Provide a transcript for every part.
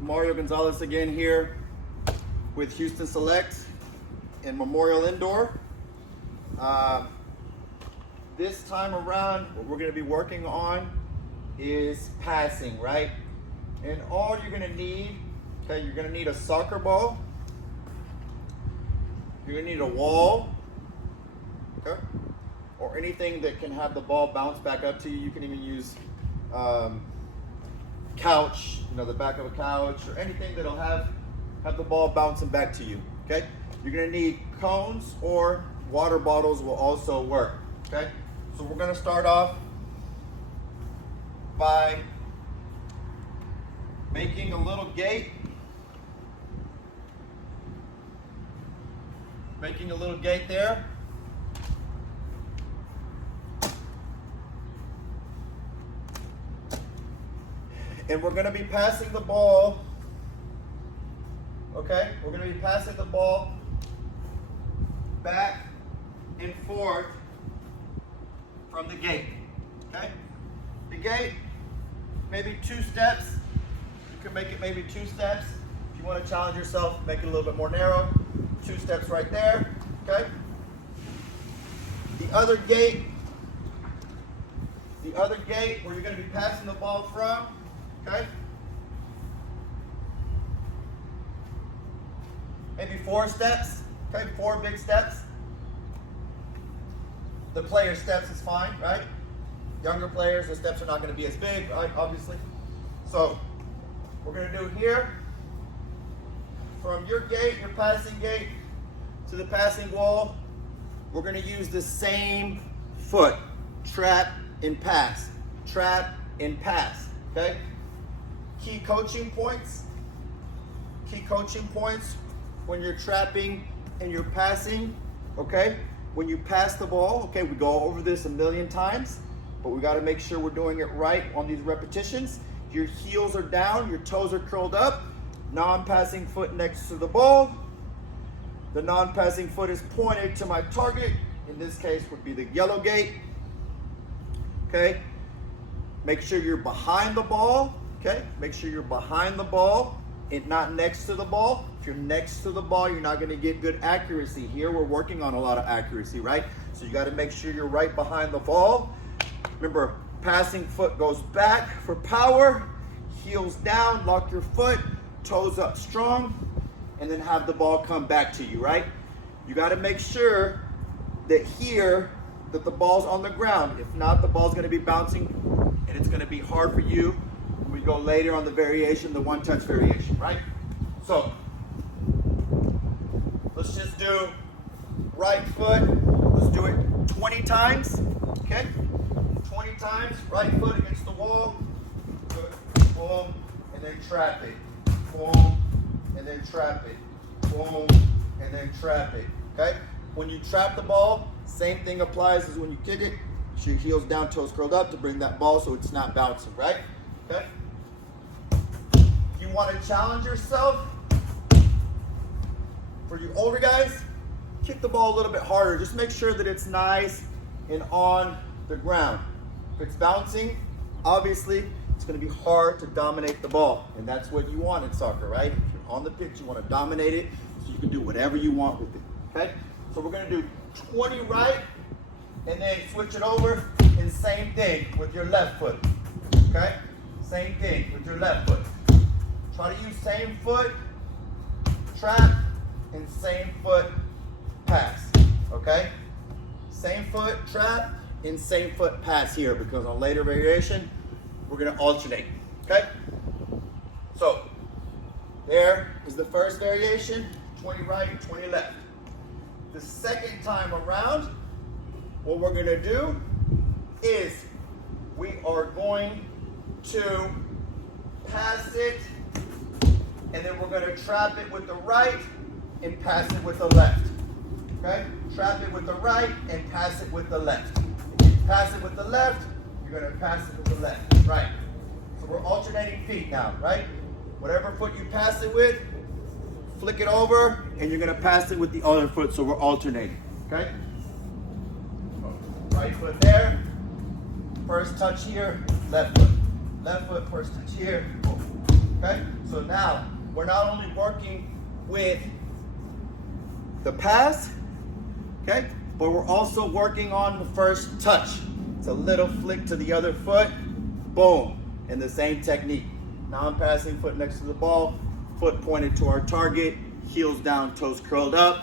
Mario Gonzalez again here with Houston Select in Memorial Indoor. This time around, what we're going to be working on is passing, right? And all you're going to need, okay, you're going to need a soccer ball. You're going to need a wall, okay? Or anything that can have the ball bounce back up to you. You can even use couch, the back of a couch, or anything that'll have the ball bouncing back to you, okay? You're gonna need cones or water bottles will also work, okay? So we're gonna start off by making a little gate. Making a little gate there. And we're going to be passing the ball, okay? We're going to be passing the ball back and forth from the gate, okay? The gate, maybe 2 steps. You can make it maybe 2 steps. If you want to challenge yourself, make it a little bit more narrow. 2 steps right there, okay? The other gate where you're going to be passing the ball from, okay? Maybe 4 steps, okay? 4 big steps. The player steps is fine, right? Younger players, the steps are not going to be as big, right? Obviously. So, we're going to do here, from your gate, your passing gate, to the passing wall, we're going to use the same foot. Trap and pass. Trap and pass, okay? Key coaching points when you're trapping and you're passing, okay? When you pass the ball, okay, we go over this a million times, but we gotta make sure we're doing it right on these repetitions. Your heels are down, your toes are curled up, non-passing foot next to the ball. The non-passing foot is pointed to my target. In this case would be the yellow gate, okay? Make sure you're behind the ball. Okay, make sure you're behind the ball and not next to the ball. If you're next to the ball, you're not going to get good accuracy. Here, we're working on a lot of accuracy, right? So you got to make sure you're right behind the ball. Remember, passing foot goes back for power, heels down, lock your foot, toes up strong, and then have the ball come back to you, right? You got to make sure that that the ball's on the ground. If not, the ball's going to be bouncing, and it's going to be hard for you. We go later on the variation, the one-touch variation, right? So, let's just do right foot. Let's do it 20 times, okay? 20 times, right foot against the wall. Good. Boom, and then trap it. Boom, and then trap it. Boom, and then trap it, okay? When you trap the ball, same thing applies as when you kick it. Your heels down, toes curled up to bring that ball so it's not bouncing, right? Okay? If you want to challenge yourself, for you older guys, kick the ball a little bit harder. Just make sure that it's nice and on the ground. If it's bouncing, obviously, it's going to be hard to dominate the ball. And that's what you want in soccer, right? If you're on the pitch, you want to dominate it so you can do whatever you want with it, okay? So we're going to do 20 right, and then switch it over, and same thing with your left foot, okay? Same thing with your left foot. Try to use same foot, trap, and same foot, pass, okay? Same foot, trap, and same foot, pass here, because on later variation, we're gonna alternate, okay? So, there is the first variation, 20 right, 20 left. The second time around, what we're gonna do is we are going to pass it, and then we're gonna trap it with the right and pass it with the left, okay? Trap it with the right and pass it with the left. If you pass it with the left, you're gonna pass it with the left, right? So we're alternating feet now, right? Whatever foot you pass it with, flick it over, and you're gonna pass it with the other foot, so we're alternating, okay? Right foot there, first touch here, left foot, first touch here, okay? So now, we're not only working with the pass, okay, but we're also working on the first touch. It's a little flick to the other foot, boom, in the same technique. Now I'm passing, foot next to the ball, foot pointed to our target, heels down, toes curled up,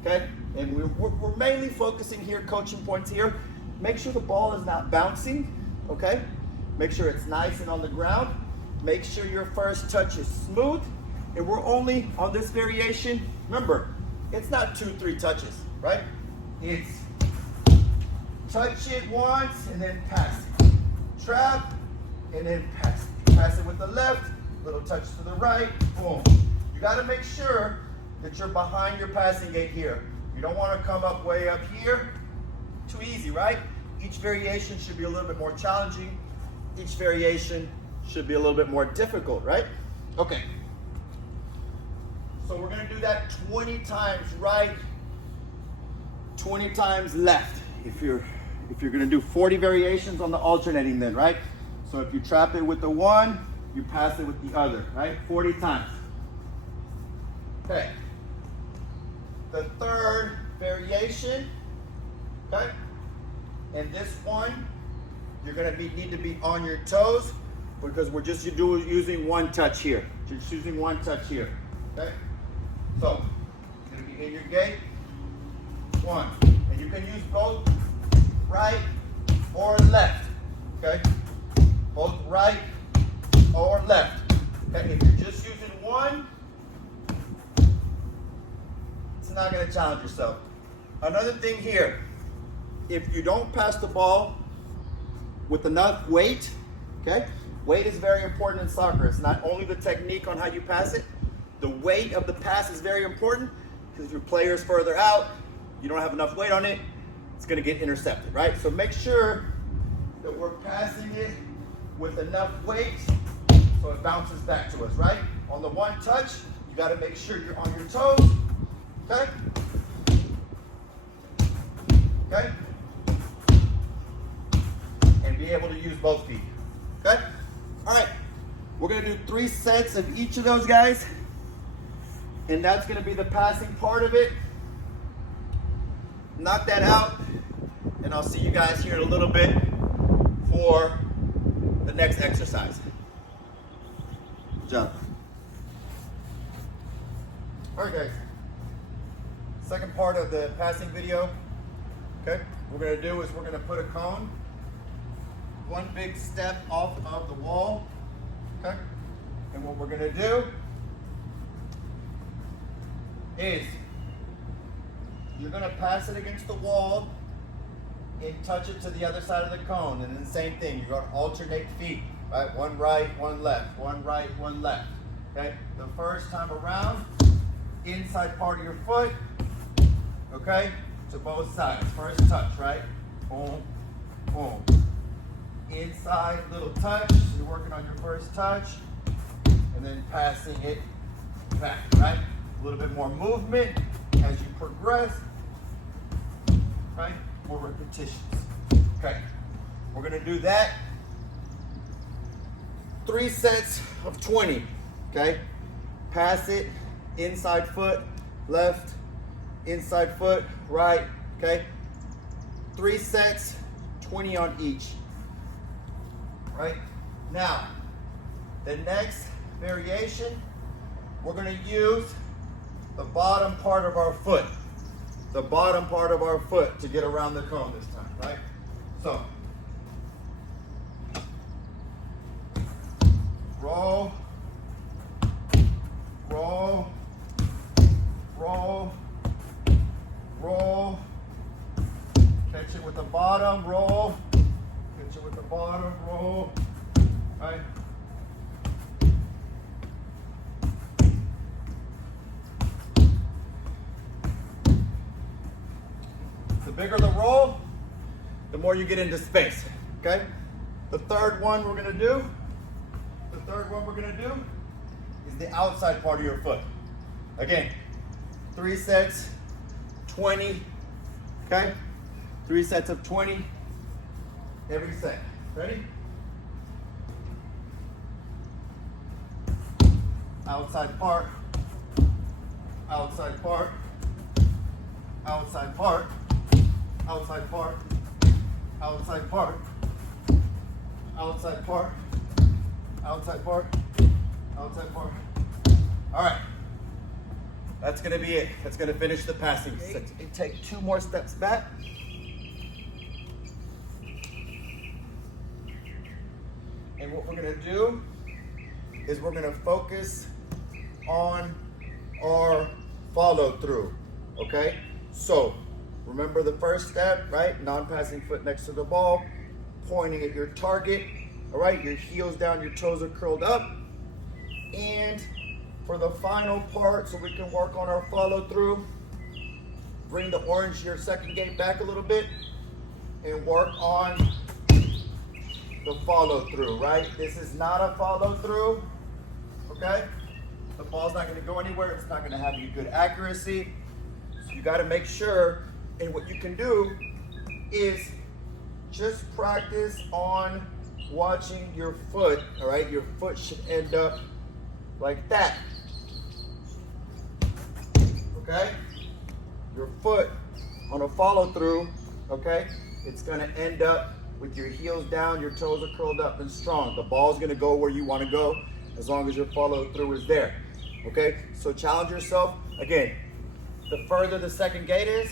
okay? And we're mainly focusing here, coaching points here. Make sure the ball is not bouncing, okay? Make sure it's nice and on the ground. Make sure your first touch is smooth. And we're only on this variation, remember, it's not 2-3 touches, right? It's touch it once and then pass it. Trap and then pass it. Pass it with the left, little touch to the right, boom. You gotta make sure that you're behind your passing gate here. You don't wanna come up way up here. Too easy, right? Each variation should be a little bit more challenging. Each variation should be a little bit more difficult, right? Okay. So we're gonna do that 20 times right, 20 times left. If you're gonna do 40 variations on the alternating then, right? So if you trap it with the one, you pass it with the other, right? 40 times. Okay. The third variation, okay? And this one, you're gonna need to be on your toes because we're just using one touch here. Just using one touch here, okay? So, you're gonna be in your gate, one. And you can use both right or left, okay? Both right or left. Okay, if you're just using one, it's not gonna challenge yourself. Another thing here, if you don't pass the ball with enough weight, okay? Weight is very important in soccer. It's not only the technique on how you pass it, the weight of the pass is very important because if your player is further out, you don't have enough weight on it, it's gonna get intercepted, right? So make sure that we're passing it with enough weight so it bounces back to us, right? On the one touch, you gotta make sure you're on your toes, okay? Okay? And be able to use both feet, okay? All right, we're gonna do 3 sets of each of those guys, and that's gonna be the passing part of it. Knock that out, and I'll see you guys here in a little bit for the next exercise. Good job. All right, guys. Second part of the passing video, okay? What we're gonna do is we're gonna put a cone, one big step off of the wall, okay? And what we're gonna do is you're gonna pass it against the wall and touch it to the other side of the cone. And then the same thing, you're gonna alternate feet, right? One right, one left, one right, one left, okay? The first time around, inside part of your foot, okay? To both sides, first touch, right? Boom, boom. Inside, little touch, so you're working on your first touch, and then passing it back, right? A little bit more movement as you progress, right? More repetitions. Okay, we're gonna do that 3 sets of 20, okay? Pass it, inside foot, left, inside foot, right, okay? 3 sets, 20 on each, right? Now, the next variation, we're gonna use the bottom part of our foot. The bottom part of our foot to get around the cone this time, right? So, roll, roll, roll, roll, catch it with the bottom, roll, catch it with the bottom, roll, right? The bigger the roll, the more you get into space, okay? The third one we're gonna do is the outside part of your foot. Again, 3 sets, 20, okay? 3 sets of 20 every set. Ready? outside part, outside part, outside part, outside part, outside part, outside part, outside part, outside part. All right, that's gonna be it. That's gonna finish the passing. So take 2 more steps back. And what we're gonna do is we're gonna focus on our follow through, okay? So remember the first step, right? Non-passing foot next to the ball, pointing at your target, all right? Your heels down, your toes are curled up. And for the final part, so we can work on our follow through, bring the orange, your second gate back a little bit and work on the follow through, right? This is not a follow through, okay? The ball's not gonna go anywhere. It's not gonna have any good accuracy. So you gotta make sure, and what you can do is just practice on watching your foot, all right? Your foot should end up like that, okay? Your foot on a follow through, okay? It's gonna end up with your heels down, your toes are curled up and strong. The ball's gonna go where you wanna go as long as your follow through is there, okay? So challenge yourself. Again, the further the second gate is,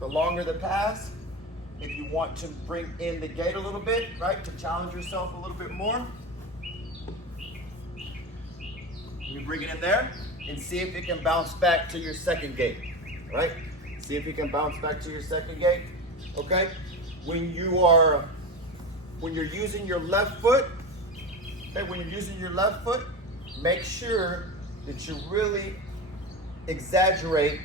the longer the pass. If you want to bring in the gate a little bit, right, to challenge yourself a little bit more, you bring it in there and see if it can bounce back to your second gate, right? See if you can bounce back to your second gate, okay? When you're using your left foot, okay, when you're using your left foot, make sure that you really exaggerate